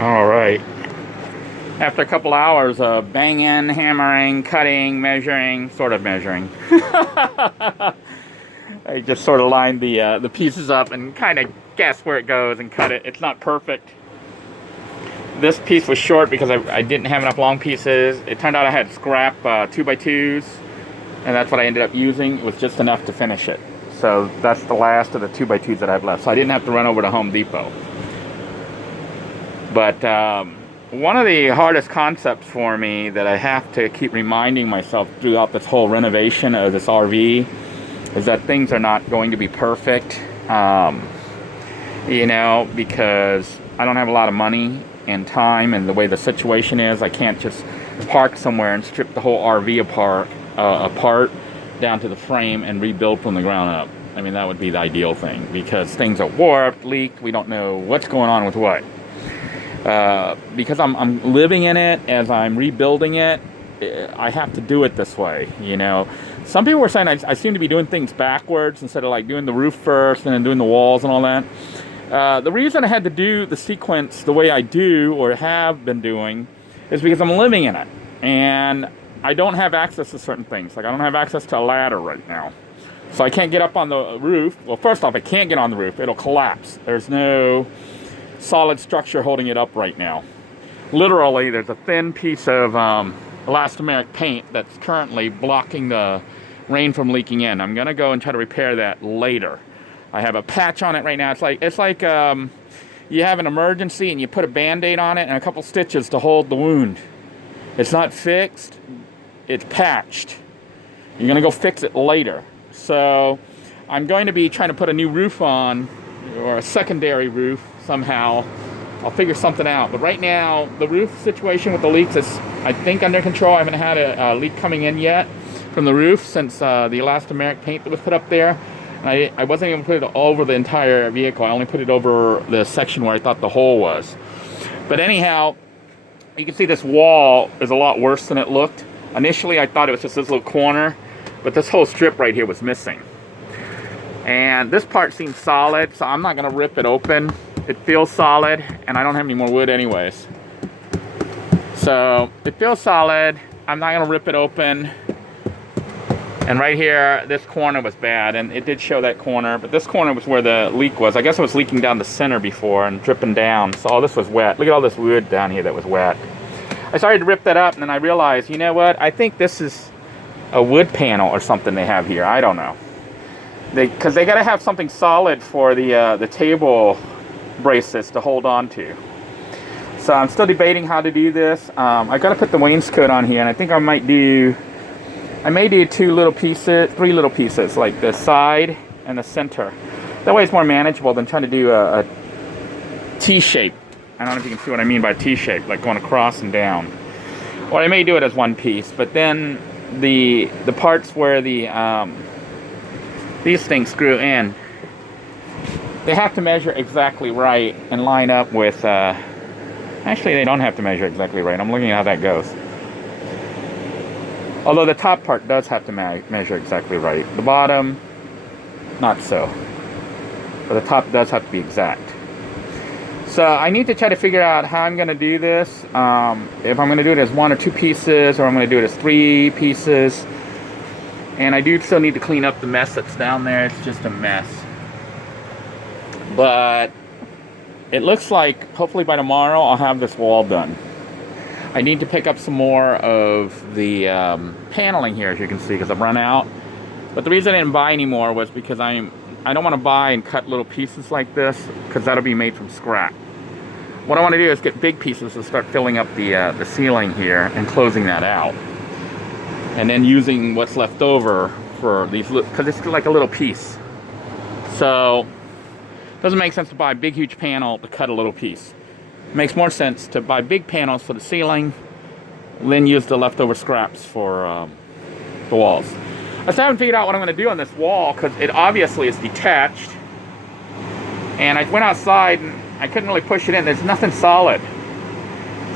All right. After a couple hours of banging, hammering, cutting, measuring, sort of measuring, I just sort of lined the pieces up and kind of guess where it goes and cut it. It's not perfect. This piece was short because I didn't have enough long pieces. It turned out I had scrap 2x2s, and that's what I ended up using. It was just enough to finish it. So that's the last of the 2x2s that I have left. So I didn't have to run over to Home Depot. But one of the hardest concepts for me that I have to keep reminding myself throughout this whole renovation of this RV is that things are not going to be perfect. You know, because I don't have a lot of money and time, and the way the situation is, I can't just park somewhere and strip the whole RV apart down to the frame and rebuild from the ground up. I mean, that would be the ideal thing, because things are warped, leaked, we don't know what's going on with what. Because I'm living in it as I'm rebuilding it, I have to do it this way, you know. Some people were saying I seem to be doing things backwards instead of like doing the roof first and then doing the walls and all that. The reason I had to do the sequence the way I do, or have been doing, is because I'm living in it. And I don't have access to certain things. Like, I don't have access to a ladder right now. So I can't get up on the roof. Well, first off, I can't get on the roof. It'll collapse. There's no solid structure holding it up right now. Literally, there's a thin piece of elastomeric paint that's currently blocking the rain from leaking in. I'm going to go and try to repair that later. I have a patch on it right now. It's like you have an emergency and you put a Band-Aid on it and a couple stitches to hold the wound. It's not fixed. It's patched. You're going to go fix it later. So I'm going to be trying to put a new roof on, or a secondary roof somehow. I'll figure something out. But right now, the roof situation with the leaks is, I think, under control. I haven't had a leak coming in yet from the roof since the elastomeric paint that was put up there. I wasn't even put it over the entire vehicle. I only put it over the section where I thought the hole was. But anyhow, you can see this wall is a lot worse than it looked. Initially, I thought it was just this little corner, but this whole strip right here was missing. And this part seems solid, so I'm not going to rip it open. It feels solid, and I don't have any more wood anyways. So it feels solid. I'm not going to rip it open. And right here, this corner was bad, and it did show that corner, but this corner was where the leak was. I guess it was leaking down the center before and dripping down, so all this was wet. Look at all this wood down here that was wet. I started to rip that up, and then I realized, you know what? I think this is a wood panel or something they have here. I don't know. Because they got to have something solid for the table braces to hold on to. So I'm still debating how to do this. I got to put the wainscot on here, and I think I may do 3 little pieces, like the side and the center. That way it's more manageable than trying to do a T-shape. I don't know if you can see what I mean by T-shape, like going across and down. Or I may do it as one piece, but then the parts where these things screw in, they have to measure exactly right and line up with, actually they don't have to measure exactly right. I'm looking at how that goes. Although the top part does have to measure exactly right. The bottom, not so. But the top does have to be exact. So I need to try to figure out how I'm going to do this. If I'm going to do it as 1 or 2 pieces, or I'm going to do it as 3 pieces. And I do still need to clean up the mess that's down there. It's just a mess. But it looks like hopefully by tomorrow I'll have this wall done. I need to pick up some more of the paneling here, as you can see, because I've run out. But the reason I didn't buy any more was because I don't want to buy and cut little pieces like this, because that'll be made from scrap. What I want to do is get big pieces and start filling up the ceiling here and closing that out. And then using what's left over for these, because it's like a little piece. So it doesn't make sense to buy a big, huge panel to cut a little piece. It makes more sense to buy big panels for the ceiling, then use the leftover scraps for the walls. I still haven't figured out what I'm going to do on this wall, because it obviously is detached. And I went outside and I couldn't really push it in. There's nothing solid.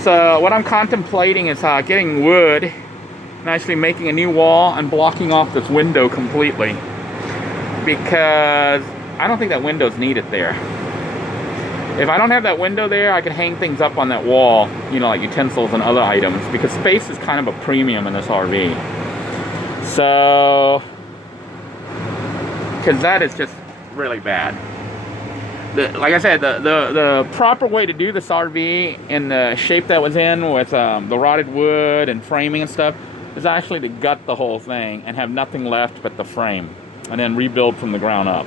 So what I'm contemplating is getting wood and actually making a new wall and blocking off this window completely, because I don't think that window's needed there. If I don't have that window there, I can hang things up on that wall, you know, like utensils and other items, because space is kind of a premium in this RV. So, because that is just really bad. Like I said, the proper way to do this RV in the shape that was in with the rotted wood and framing and stuff is actually to gut the whole thing and have nothing left but the frame, and then rebuild from the ground up.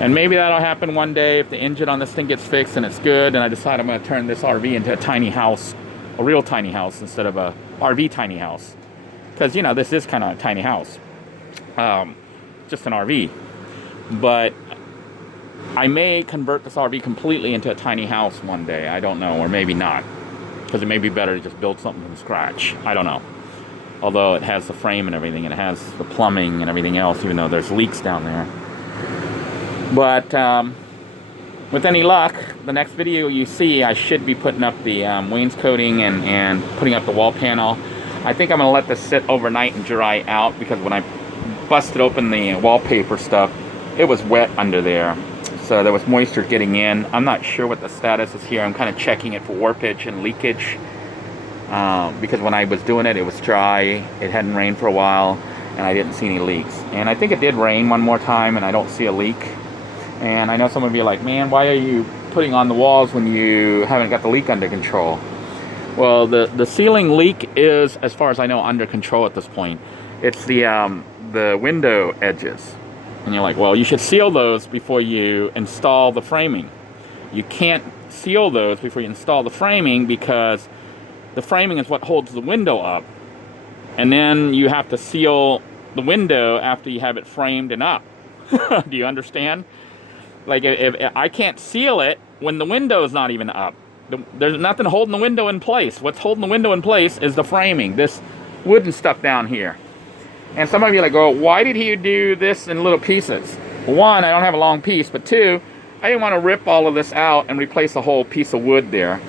And maybe that'll happen one day if the engine on this thing gets fixed and it's good, and I decide I'm going to turn this RV into a tiny house, a real tiny house instead of a RV tiny house. Because, you know, this is kind of a tiny house. Just an RV. But I may convert this RV completely into a tiny house one day. I don't know, or maybe not. Because it may be better to just build something from scratch. I don't know. Although it has the frame and everything, and it has the plumbing and everything else, even though there's leaks down there. But with any luck, the next video you see, I should be putting up the wainscoting and putting up the wall panel. I think I'm going to let this sit overnight and dry out, because when I busted open the wallpaper stuff, it was wet under there. So there was moisture getting in. I'm not sure what the status is here. I'm kind of checking it for warpage and leakage. Because when I was doing it, it was dry. It hadn't rained for a while, and I didn't see any leaks. And I think it did rain one more time, and I don't see a leak. And I know some of you are like, man, why are you putting on the walls when you haven't got the leak under control? Well, the ceiling leak is, as far as I know, under control at this point. It's the window edges. And you're like, well, you should seal those before you install the framing. You can't seal those before you install the framing, because the framing is what holds the window up. And then you have to seal the window after you have it framed and up. Do you understand? Like, if I can't seal it when the window is not even up. There's nothing holding the window in place. What's holding the window in place is the framing, this wooden stuff down here. And some of you are like, oh, why did he do this in little pieces? One, I don't have a long piece, but two, I didn't want to rip all of this out and replace a whole piece of wood there.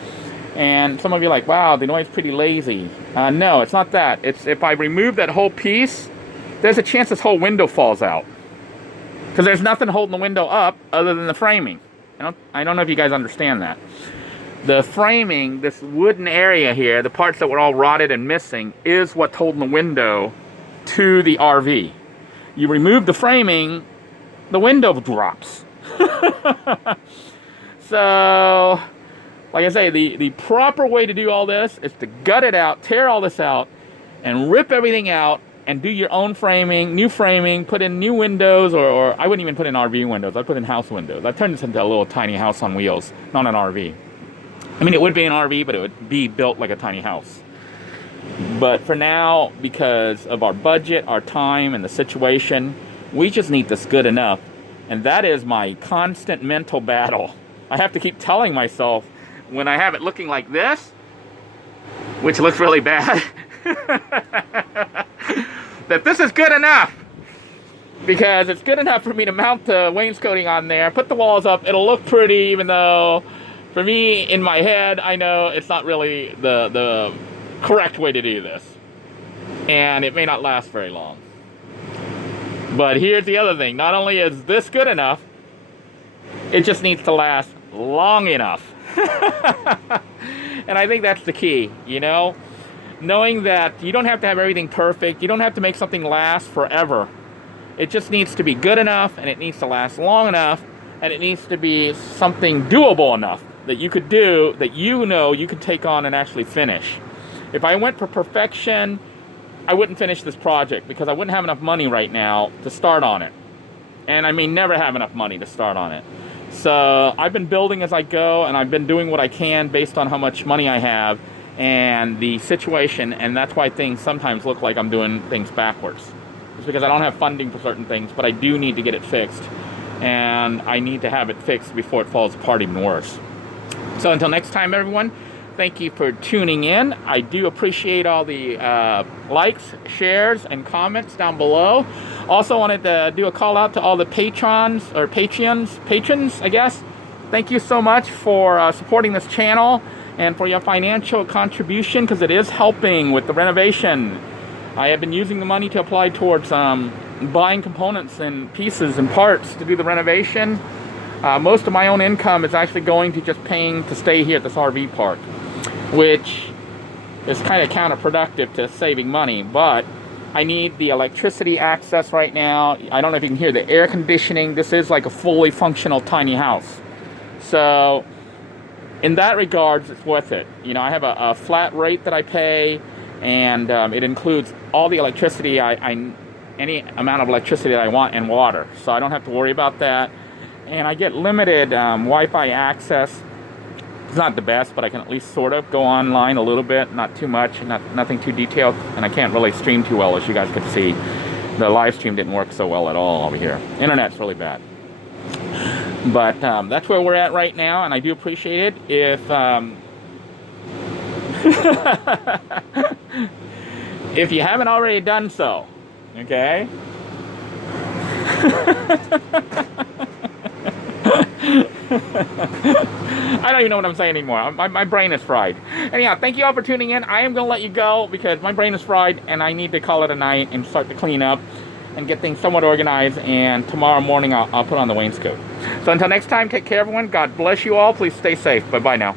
And some of you are like, wow, Denoy's pretty lazy. No, it's not that. It's if I remove that whole piece, there's a chance this whole window falls out. Because there's nothing holding the window up other than the framing. I don't know if you guys understand that. The framing, this wooden area here, the parts that were all rotted and missing, is what's holding the window to the RV. You remove the framing, the window drops. So, like I say, the proper way to do all this is to gut it out, tear all this out, and rip everything out, and do your own framing, new framing, put in new windows, or I wouldn't even put in RV windows, I'd put in house windows. I'd turn this into a little tiny house on wheels, not an RV. I mean, it would be an RV, but it would be built like a tiny house. But for now, because of our budget, our time, and the situation, we just need this good enough. And that is my constant mental battle. I have to keep telling myself, when I have it looking like this, which looks really bad, that this is good enough. Because it's good enough for me to mount the wainscoting on there, put the walls up, it'll look pretty, even though, for me, in my head, I know it's not really the correct way to do this. And it may not last very long. But here's the other thing. Not only is this good enough, it just needs to last long enough. And I think that's the key, you know? Knowing that you don't have to have everything perfect. You don't have to make something last forever. It just needs to be good enough, and it needs to last long enough, and it needs to be something doable enough that you could do, that you know you could take on and actually finish. If I went for perfection, I wouldn't finish this project, because I wouldn't have enough money right now to start on it. And I may never have enough money to start on it. So I've been building as I go, and I've been doing what I can based on how much money I have and the situation, and that's why things sometimes look like I'm doing things backwards. It's because I don't have funding for certain things, but I do need to get it fixed, and I need to have it fixed before it falls apart even worse. So until next time, everyone, thank you for tuning in. I do appreciate all the likes, shares, and comments down below. Also wanted to do a call out to all the patrons, I guess. Thank you so much for supporting this channel and for your financial contribution, because it is helping with the renovation. I have been using the money to apply towards buying components and pieces and parts to do the renovation. Most of my own income is actually going to just paying to stay here at this RV park, which is kind of counterproductive to saving money, but I need the electricity access right now. I don't know if you can hear the air conditioning. This is like a fully functional tiny house. So in that regards, it's worth it. You know, I have a flat rate that I pay, and it includes all the electricity, any amount of electricity that I want, and water. So I don't have to worry about that. And I get limited Wi-Fi access. It's not the best, but I can at least sort of go online a little bit, not too much, nothing too detailed, and I can't really stream too well, as you guys could see. The live stream didn't work so well at all over here. Internet's really bad. But that's where we're at right now, and I do appreciate it. If if you haven't already done so, okay? I don't even know what I'm saying anymore. My brain is fried. Anyhow, thank you all for tuning in. I am going to let you go because my brain is fried and I need to call it a night and start to clean up and get things somewhat organized. And tomorrow morning, I'll put on the wainscot. So until next time, take care, everyone. God bless you all. Please stay safe. Bye-bye now.